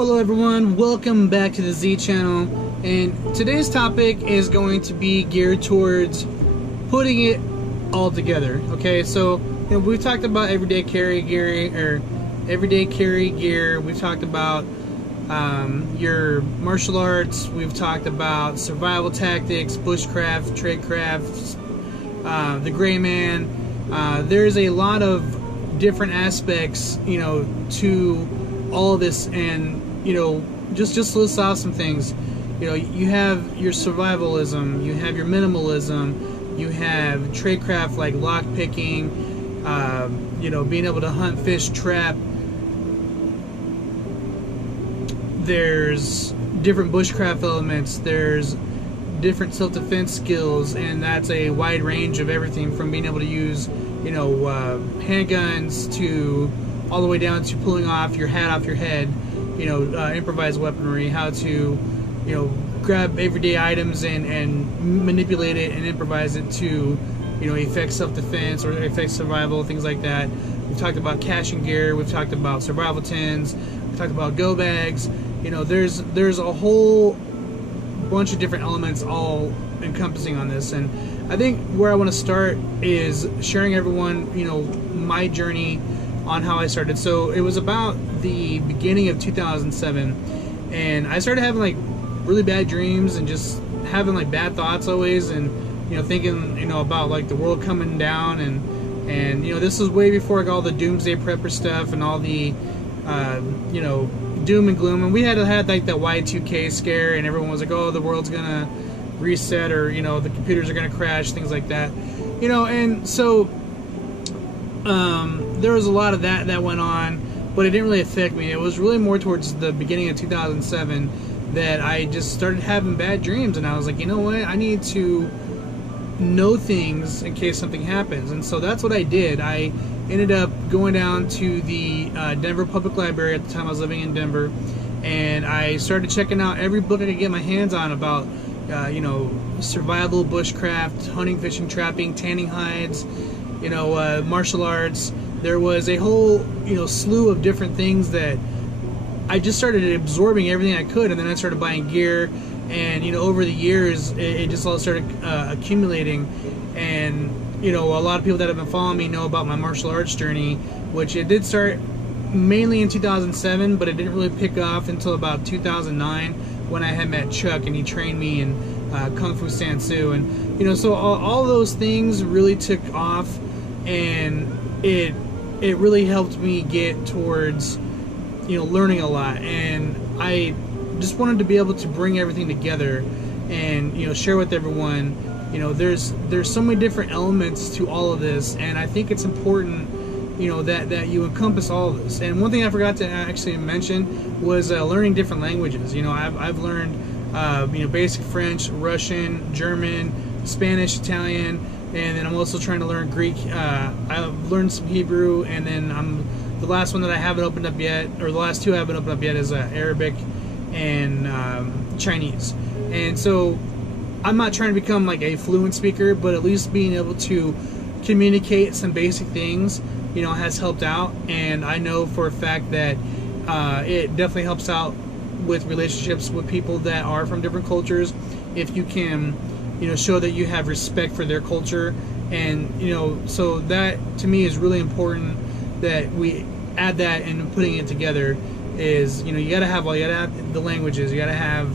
Hello everyone, welcome back to the Z channel, and today's topic is going to be geared towards putting it all together. Okay, so we've talked about everyday carry gear, we've talked about your martial arts, we've talked about survival tactics, bushcraft, tradecraft, the gray man. There's a lot of different aspects to all of this, and just list out some things. You have your survivalism, you have your minimalism, you have tradecraft like lock picking, being able to hunt, fish, trap. There's different bushcraft elements, there's different self-defense skills, and that's a wide range of everything from being able to use handguns to all the way down to pulling off your hat off your head, improvised weaponry, how to grab everyday items and manipulate it and improvise it to affect self-defense or affect survival, things like that. We've talked about caching gear, we've talked about survival tins, we've talked about go bags. There's a whole bunch of different elements all encompassing on this, and I think where I want to start is sharing everyone my journey on how I started. So it was about the beginning of 2007, and I started having like really bad dreams and just having like bad thoughts always, and thinking about like the world coming down, and this was way before like all the doomsday prepper stuff and all the doom and gloom. And we had like that Y2K scare, and everyone was like, oh, the world's gonna reset, or the computers are gonna crash, things like that, and so there was a lot of that went on, but it didn't really affect me. It was really more towards the beginning of 2007 that I just started having bad dreams, and I was like, you know what, I need to know things in case something happens. And so that's what I did. I ended up going down to the Denver Public Library. At the time I was living in Denver, and I started checking out every book I could get my hands on about survival, bushcraft, hunting, fishing, trapping, tanning hides, martial arts. There was a whole slew of different things that I just started absorbing everything I could, and then I started buying gear, and over the years it just all started accumulating. And a lot of people that have been following me know about my martial arts journey, which it did start mainly in 2007, but it didn't really pick off until about 2009 when I had met Chuck, and he trained me in Kung Fu Sansu. And so all those things really took off, and it really helped me get towards learning a lot. And I just wanted to be able to bring everything together and share with everyone. There's so many different elements to all of this, and I think it's important that you encompass all of this. And one thing I forgot to actually mention was learning different languages. I've learned basic French, Russian, German, Spanish, Italian, and then I'm also trying to learn Greek. I've learned some Hebrew, and then the last one that I haven't opened up yet, or the last two I haven't opened up yet, is Arabic and Chinese. And so I'm not trying to become like a fluent speaker, but at least being able to communicate some basic things has helped out. And I know for a fact that it definitely helps out with relationships with people that are from different cultures, if you can show that you have respect for their culture. And so that to me is really important, that we add that in putting it together. Is you gotta have the languages, you gotta have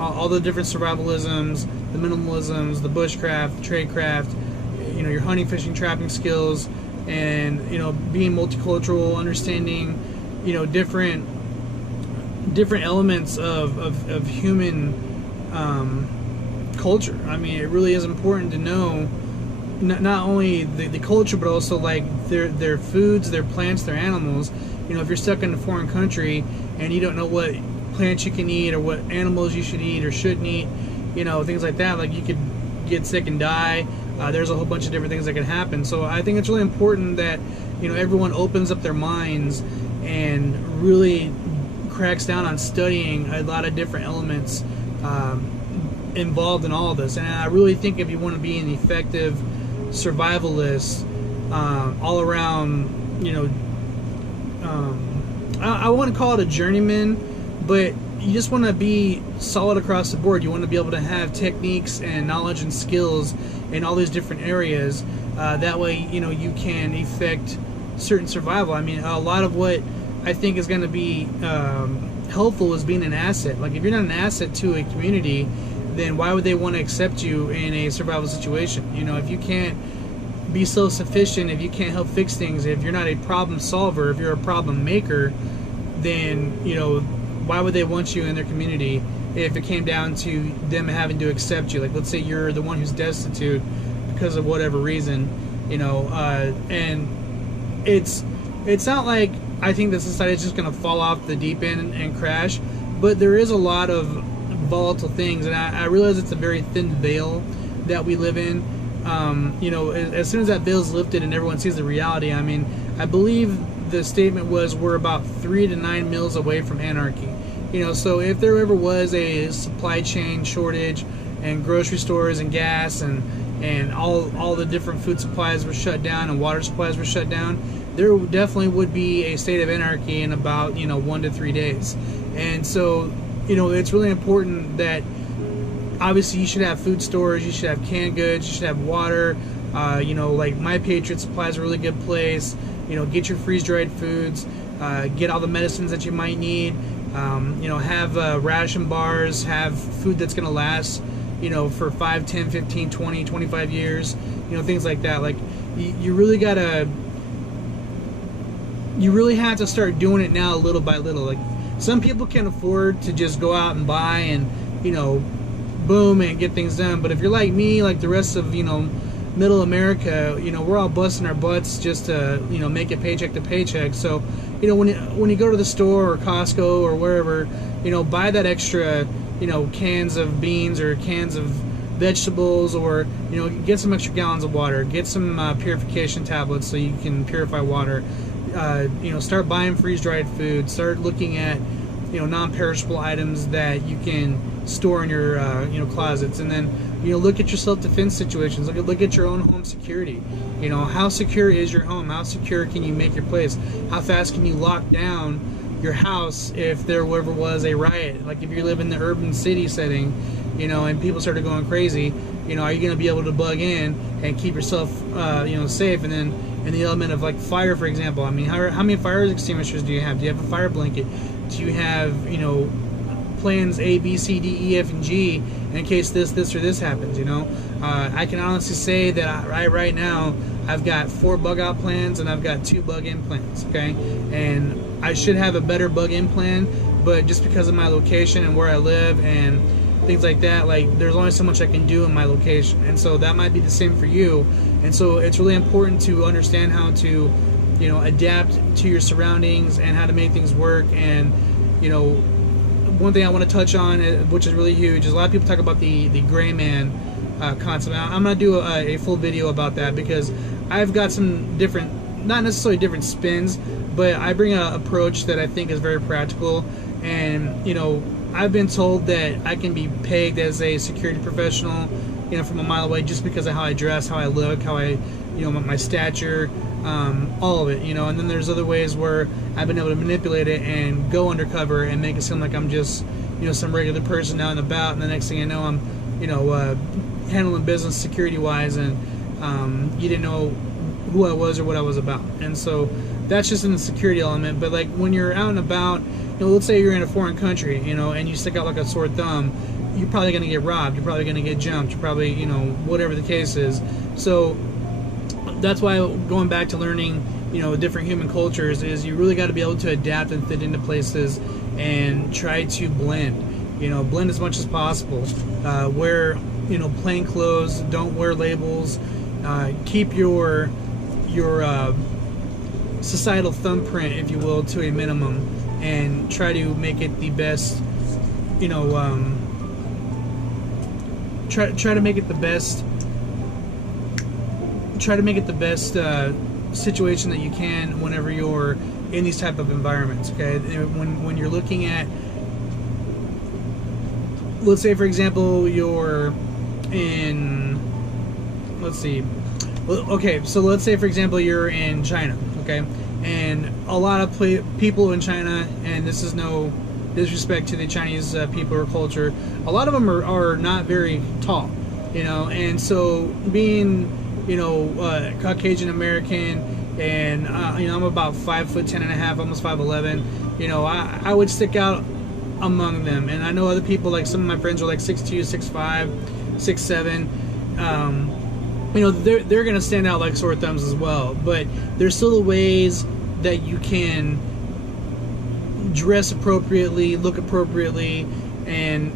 all the different survivalisms, the minimalisms, the bushcraft, the tradecraft, your hunting, fishing, trapping skills, and being multicultural, understanding different elements of human culture. I mean, it really is important to know not only the culture, but also like their foods, their plants, their animals. If you're stuck in a foreign country and you don't know what plants you can eat or what animals you should eat or shouldn't eat, things like that, like you could get sick and die. There's a whole bunch of different things that can happen. So I think it's really important that everyone opens up their minds and really cracks down on studying a lot of different elements involved in all of this. And I really think if you want to be an effective survivalist, all around, I wouldn't call it a journeyman, but you just want to be solid across the board. You want to be able to have techniques and knowledge and skills in all these different areas. That way, you know, you can effect certain survival. I mean, a lot of what I think is going to be helpful is being an asset. Like, if you're not an asset to a community, then why would they want to accept you in a survival situation? You know, if you can't be self-sufficient, if you can't help fix things, if you're not a problem solver, if you're a problem maker, then, you know, why would they want you in their community if it came down to them having to accept you? Like, let's say you're the one who's destitute because of whatever reason, you know, and it's not like I think that society is just going to fall off the deep end and crash, but there is a lot of volatile things, and I realize it's a very thin veil that we live in. You know, as soon as that veil is lifted and everyone sees the reality, I mean, I believe the statement was we're about 3 to 9 meals away from anarchy. You know, so if there ever was a supply chain shortage and grocery stores and gas and all the different food supplies were shut down and water supplies were shut down, there definitely would be a state of anarchy in about, you know, 1 to 3 days. And so, you know, it's really important that obviously you should have food stores, you should have canned goods, you should have water. You know, like My Patriot Supply is a really good place. You know, get your freeze-dried foods, get all the medicines that you might need. You know, have ration bars, have food that's going to last, you know, for 5, 10, 15, 20, 25 years. You know, things like that. Like, you really have to start doing it now, little by little. Like, some people can afford to just go out and buy and, you know, boom, and get things done. But if you're like me, like the rest of, you know, middle America, you know, we're all busting our butts just to, you know, make it paycheck to paycheck. So, you know, when you go to the store or Costco or wherever, you know, buy that extra, you know, cans of beans or cans of vegetables, or, you know, get some extra gallons of water, get some purification tablets so you can purify water. You know, start buying freeze-dried food, start looking at, you know, non-perishable items that you can store in your you know, closets. And then, you know, look at your self-defense situations. Look at your own home security. You know, how secure is your home? How secure can you make your place? How fast can you lock down your house if there ever was a riot? Like, if you live in the urban city setting, you know, and people started going crazy, you know, are you going to be able to bug in and keep yourself you know, safe? And then in the element of, like, fire, for example, I mean, how many fire extinguishers do you have? Do you have a fire blanket? Do you have, you know, plans A, B, C, D, E, F, and G in case this, or this happens? You know, I can honestly say that right now I've got 4 bug out plans and I've got 2 bug in plans. Okay, and I should have a better bug in plan, but just because of my location and where I live and things like that, like, there's only so much I can do in my location, and so that might be the same for you. And so it's really important to understand how to, you know, adapt to your surroundings and how to make things work. And, you know, one thing I want to touch on, which is really huge, is a lot of people talk about the gray man concept. I'm going to do a full video about that, because I've got some different, not necessarily different spins, but I bring an approach that I think is very practical. And, you know, I've been told that I can be pegged as a security professional, you know, from a mile away, just because of how I dress, how I look, how I, you know, my stature, all of it, you know. And then there's other ways where I've been able to manipulate it and go undercover and make it seem like I'm just, you know, some regular person out and about, and the next thing I know, I'm, you know, handling business security-wise, and you didn't know who I was or what I was about. And so that's just in the security element. But, like, when you're out and about, you know, let's say you're in a foreign country, you know, and you stick out like a sore thumb, you're probably going to get robbed, you're probably going to get jumped, you're probably, you know, whatever the case is. So that's why going back to learning, you know, different human cultures, is you really got to be able to adapt and fit into places and try to blend, you know, blend as much as possible. Wear, you know, plain clothes, don't wear labels, keep your societal thumbprint, if you will, to a minimum, and try to make it the best, you know, try to make it the best, situation that you can whenever you're in these type of environments. Okay, when you're looking at, let's say for example you're in, let's see, okay, so let's say for example you're in China, okay, and a lot of people in China, and this is no disrespect to the Chinese people or culture. A lot of them are not very tall, you know, and so being, you know, Caucasian American, and you know, I'm about 5'10.5", almost 5'11". You know, I would stick out among them, and I know other people, like some of my friends are like 6'2", 6'5", 6'7". You know, they're gonna stand out like sore thumbs as well. But there's still the ways that you can dress appropriately, look appropriately, and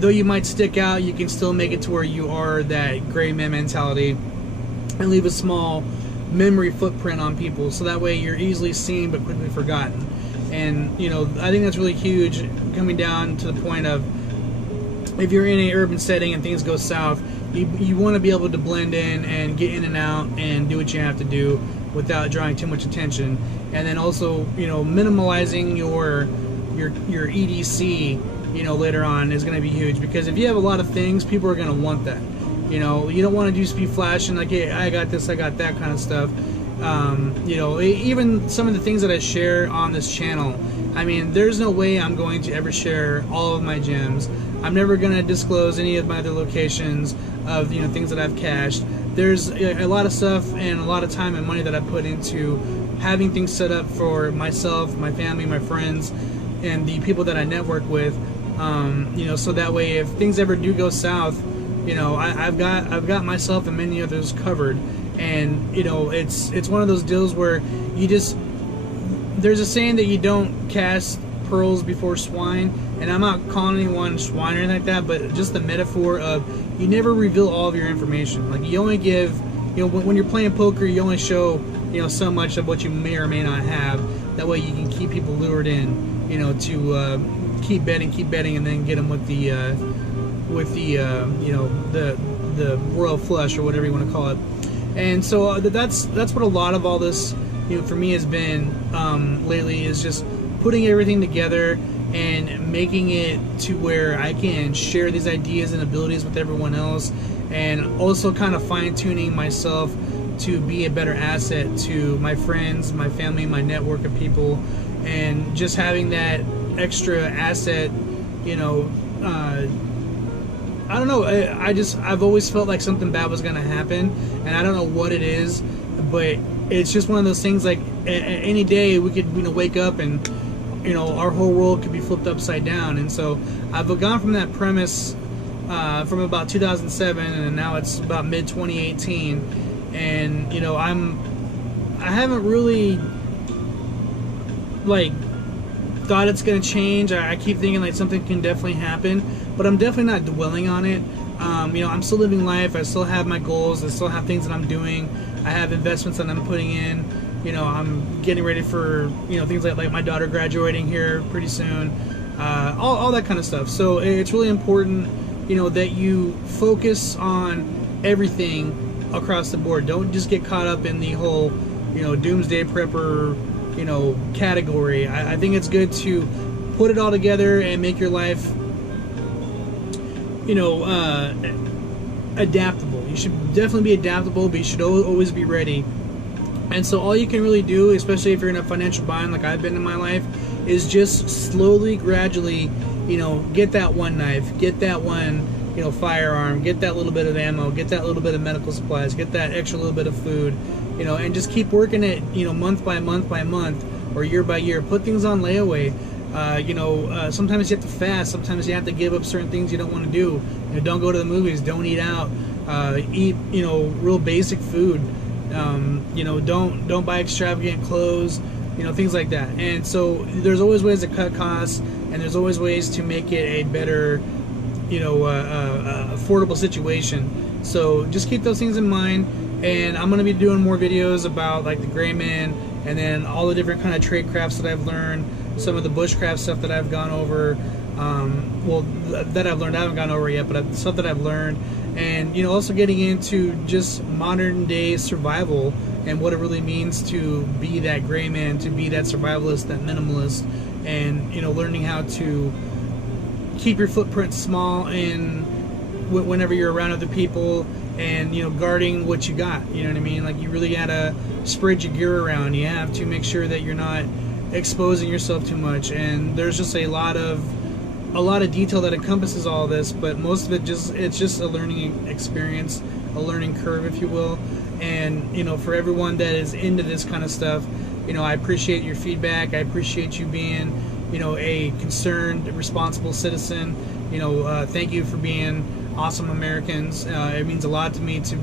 though you might stick out, you can still make it to where you are that gray man mentality and leave a small memory footprint on people, so that way you're easily seen but quickly forgotten. And you know, I think that's really huge, coming down to the point of, if you're in an urban setting and things go south, you want to be able to blend in and get in and out and do what you have to do without drawing too much attention. And then also, you know, minimalizing your EDC, you know, later on is going to be huge, because if you have a lot of things, people are going to want that. You know, you don't want to just be flashing like, hey, I got this, I got that kind of stuff. You know, even some of the things that I share on this channel, I mean, there's no way I'm going to ever share all of my gems. I'm never going to disclose any of my other locations of, you know, things that I've cached. There's a lot of stuff and a lot of time and money that I put into having things set up for myself, my family, my friends, and the people that I network with. You know, so that way if things ever do go south, you know, I've got myself and many others covered. And you know, it's one of those deals where you just, there's a saying that you don't cast pearls before swine, and I'm not calling anyone swine or anything like that, but just the metaphor of, you never reveal all of your information. Like, you only give, you know, when you're playing poker, you only show, you know, so much of what you may or may not have. That way you can keep people lured in, you know, to keep betting, and then get them with the you know, the royal flush, or whatever you want to call it. And so that's what a lot of all this, you know, for me has been lately, is just putting everything together and making it to where I can share these ideas and abilities with everyone else, and also kind of fine-tuning myself to be a better asset to my friends, my family, my network of people, and just having that extra asset, you know, I don't know, I've always felt like something bad was going to happen, and I don't know what it is, but it's just one of those things, like any day we could, you know, wake up and, you know, our whole world could be flipped upside down. And so I've gone from that premise from about 2007, and now it's about mid 2018, and you know, I haven't really like thought it's gonna change. I keep thinking like something can definitely happen, but I'm definitely not dwelling on it. You know, I'm still living life. I still have my goals. I still have things that I'm doing. I have investments that I'm putting in. You know, I'm getting ready for, you know, things like my daughter graduating here pretty soon, all that kind of stuff. So it's really important, you know, that you focus on everything across the board. Don't just get caught up in the whole, you know, doomsday prepper, you know, category. I think it's good to put it all together and make your life, you know, adaptable. You should definitely be adaptable, but you should always be ready. And so all you can really do, especially if you're in a financial bind like I've been in my life, is just slowly, gradually, you know, get that one knife, get that one, you know, firearm, get that little bit of ammo, get that little bit of medical supplies, get that extra little bit of food, you know, and just keep working it, you know, month by month by month, or year by year. Put things on layaway. You know, sometimes you have to fast. Sometimes you have to give up certain things you don't want to do. You know, don't go to the movies. Don't eat out. Eat, you know, real basic food. You know, don't buy extravagant clothes, you know, things like that. And so there's always ways to cut costs, and there's always ways to make it a better, you know, affordable situation. So just keep those things in mind. And I'm going to be doing more videos about like the gray man, and then all the different kind of trade crafts that I've learned, some of the bushcraft stuff that I've gone over, well, that I've learned, I haven't gone over yet, but stuff that I've learned. And, you know, also getting into just modern day survival and what it really means to be that gray man, to be that survivalist, that minimalist, and, you know, learning how to keep your footprint small in whenever you're around other people, and, you know, guarding what you got. You know what I mean? Like, you really gotta spread your gear around. You have to make sure that you're not, exposing yourself too much. And there's just a lot of detail that encompasses all this, but most of it's just a learning experience, a learning curve, if you will. And for everyone that is into this kind of stuff, I appreciate your feedback. I appreciate you being a concerned, responsible citizen. Thank you for being awesome Americans. It means a lot to me to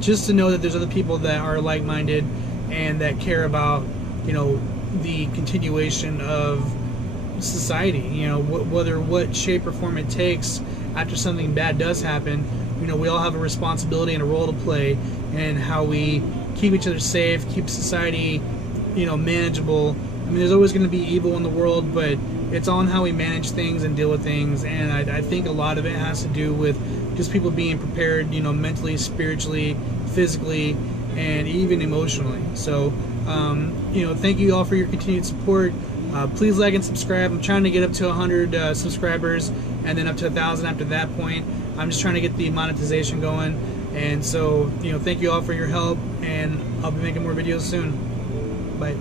just to know that there's other people that are like-minded and that care about the continuation of society, whether what shape or form it takes after something bad does happen. We all have a responsibility and a role to play in how we keep each other safe, keep society manageable. I mean, there's always going to be evil in the world, but it's all in how we manage things and deal with things. And I think a lot of it has to do with just people being prepared, mentally, spiritually, physically, and even emotionally. So thank you all for your continued support. Please like and subscribe. I'm trying to get up to 100 subscribers, and then up to 1,000 after that point. I'm just trying to get the monetization going. And so, thank you all for your help, and I'll be making more videos soon. Bye.